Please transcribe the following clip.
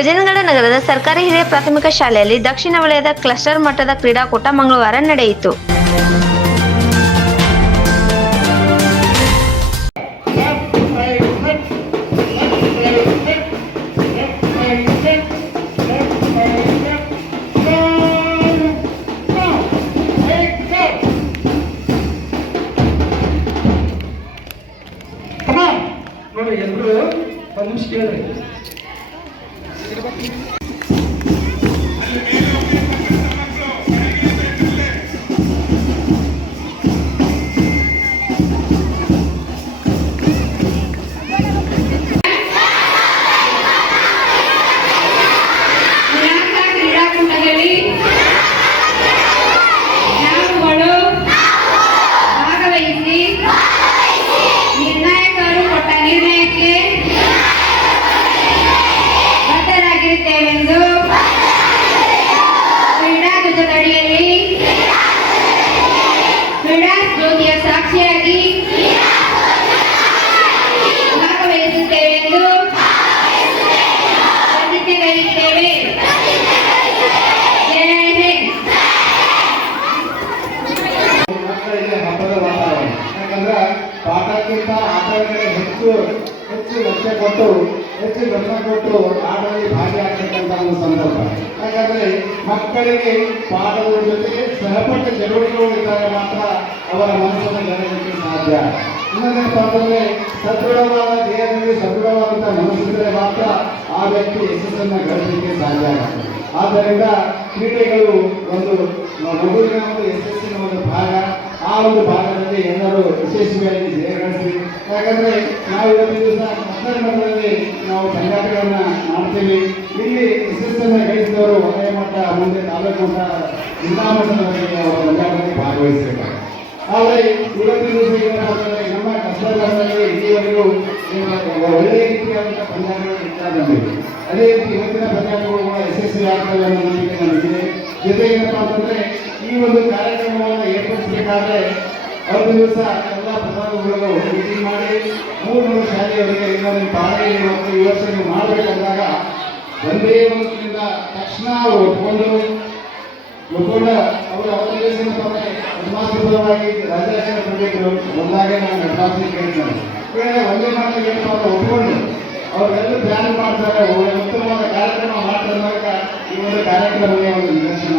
ಗಜೇಂದ್ರಗಡ ನಗರದ ಸರ್ಕಾರಿ ಹಿರಿಯ ಪ್ರಾಥಮಿಕ ಶಾಲೆಯಲ್ಲಿ ದಕ್ಷಿಣ ವಲಯದ ಕ್ಲಸ್ಟರ್ ಮಟ್ಟದ ಕ್ರೀಡಾಕೂಟ ಮಂಗಳವಾರ ನಡೆಯಿತು. ಎಲ್ಲರೂ ಒಂದು ಕೇಳ್ರಿ. ಸಾಕ್ಷಿಯಾಗಿ ಭಾಗವಹಿಸುತ್ತೇವೆ ಎಂದು ಪ್ರತಿಜ್ಞೆಗೈಯುತ್ತೇವೆ. ಮಕ್ಕಳಿಗೆ ಹಬ್ಬದ ವಾತಾವರಣ. ಯಾಕಂದ್ರೆ ಪಾಠಕ್ಕಿಂತ ಆಟಗಳಿಗೆ ಹೆಚ್ಚು ಲಕ್ಷ್ಯ ಕೊಟ್ಟು ಹೆಚ್ಚು ಗಮನ ಕೊಟ್ಟು ಆಟದಲ್ಲಿ ಭಾಗಿಯಾಗತಕ್ಕಂಥ ಒಂದು ಸಂದರ್ಭ. ಯಾಕಂದ್ರೆ ಮಕ್ಕಳಿಗೆ ಪಾಠದ ಜೊತೆಗೆ ಸಹಪಠ ಚಟುವಟಿಕೆಗಳು ಇದ್ದಾಗ ಮಾತ್ರ ಅವರ ಮನಸ್ಸನ್ನು ಗೆಲ್ಲಲಿಕ್ಕೆ ಸಾಧ್ಯ. ಇನ್ನೊಂದೇನಪ್ಪ ಅಂತಂದ್ರೆ ಸದೃಢವಾದ ದೇಹದಲ್ಲಿ ಸದೃಢವಾದಂಥ ಮನಸ್ಸಿದ್ರೆ ಮಾತ್ರ ಆ ವ್ಯಕ್ತಿ ಯಶಸ್ಸನ್ನು ಗಳಿಸಲಿಕ್ಕೆ ಸಾಧ್ಯ ಆಗುತ್ತೆ. ಆದ್ದರಿಂದ ಕ್ರೀಡೆಗಳು ಒಂದು ಮಗುವಿನ ಒಂದು ಯಶಸ್ಸಿನ ಒಂದು ಭಾಗ. ಆ ಒಂದು ಭಾಗದಲ್ಲಿ ಎಲ್ಲರೂ ಯಶಸ್ವಿಯಾಗಿ ಜಯಗಳಿಸಿ. ಯಾಕಂದ್ರೆ ನಾವು ಇವತ್ತಿನ ದಿವಸ ಮಕ್ಕಳ ಮಟ್ಟದಲ್ಲಿ ನಾವು ಸಂಘಟನೆಗಳನ್ನ ಮಾಡ್ತೀವಿ. ಇಲ್ಲಿ ಯಶಸ್ಸನ್ನು ಗಳಿಸಿದವರು ವಲಯ ಮಟ್ಟ, ಮುಂದೆ ತಾಲೂಕು ಮಟ್ಟ, ಜಿಲ್ಲಾ ಮಟ್ಟದವರೆಗೆ ಅವರ ಸಂಘಟನೆಯಲ್ಲಿ ಭಾಗವಹಿಸಬೇಕಾಗುತ್ತೆ. ಆದರೆ ಇವತ್ತಿನ ದಿವಸ ನಮ್ಮ ಕಷ್ಟಗಳಲ್ಲಿ ಇಲ್ಲಿವರೆಗೂ ಒಳ್ಳೆಯ ರೀತಿಯಾದಂಥ ಪಂದ್ಯಾಟಗಳು ಇರ್ತಾ ಬಂದಿವೆ. ಅದೇ ರೀತಿ ಇವತ್ತಿನ ಪಂದ್ಯಾಟಗಳು ಕೂಡ ಯಶಸ್ವಿ ಆಗ್ತವೆ ಅನ್ನೋ ನಂಬಿಕೆ ನಮಗಿದೆ. ಜೊತೆಗೆ ಏನಪ್ಪ ಅಂತಂದ್ರೆ ಈ ಒಂದು ಕಾರ್ಯಕ್ರಮವನ್ನು ಏರ್ಪಡಿಸಬೇಕಾದ್ರೆ ಒಂದು ದಿವಸ ಎಲ್ಲ ಪ್ರಧಾನಿಗಳು ಮೀಟಿಂಗ್ ಮಾಡಿ 3 ಶಾಲೆಯವರಿಗೆ ಇನ್ನೊಂದು ಪಾಠ ಮತ್ತು ಈ ವರ್ಷ ನೀವು ಮಾಡಬೇಕಂದಾಗ ಒಂದೇ ವರ್ಷದಿಂದ ತಕ್ಷಣ ಅವರು ಒಪ್ಕೊಂಡು ಅವರು ಅವಧಿಯನ್ನು ಹೆಡ್ಮಾಸ್ಟರ್ವಾಗಿ ರಾಜ್ಯಾಧ್ಯಕ್ಷ ಕೊಟ್ಟಿದ್ರು. ಬಂದಾಗ ನಾನು ಹೆಡ್ಮಾಸ್ಟರ್ ಕೇಳ್ತಾರೆ ಒಂದೇ ಮಾತ್ರ ಹೇಳ್ತಾರೆ ಒಪ್ಕೊಂಡು ಅವರೆಲ್ಲ ಪ್ಲಾನ್ ಮಾಡ್ತಾರೆ. ಉತ್ತಮವಾದ ಕಾರ್ಯಕ್ರಮ ಮಾಡ್ತಾರೆ. ಈ ಒಂದು ಕಾರ್ಯಕ್ರಮಕ್ಕೆ ಒಂದು ನಿದರ್ಶನ.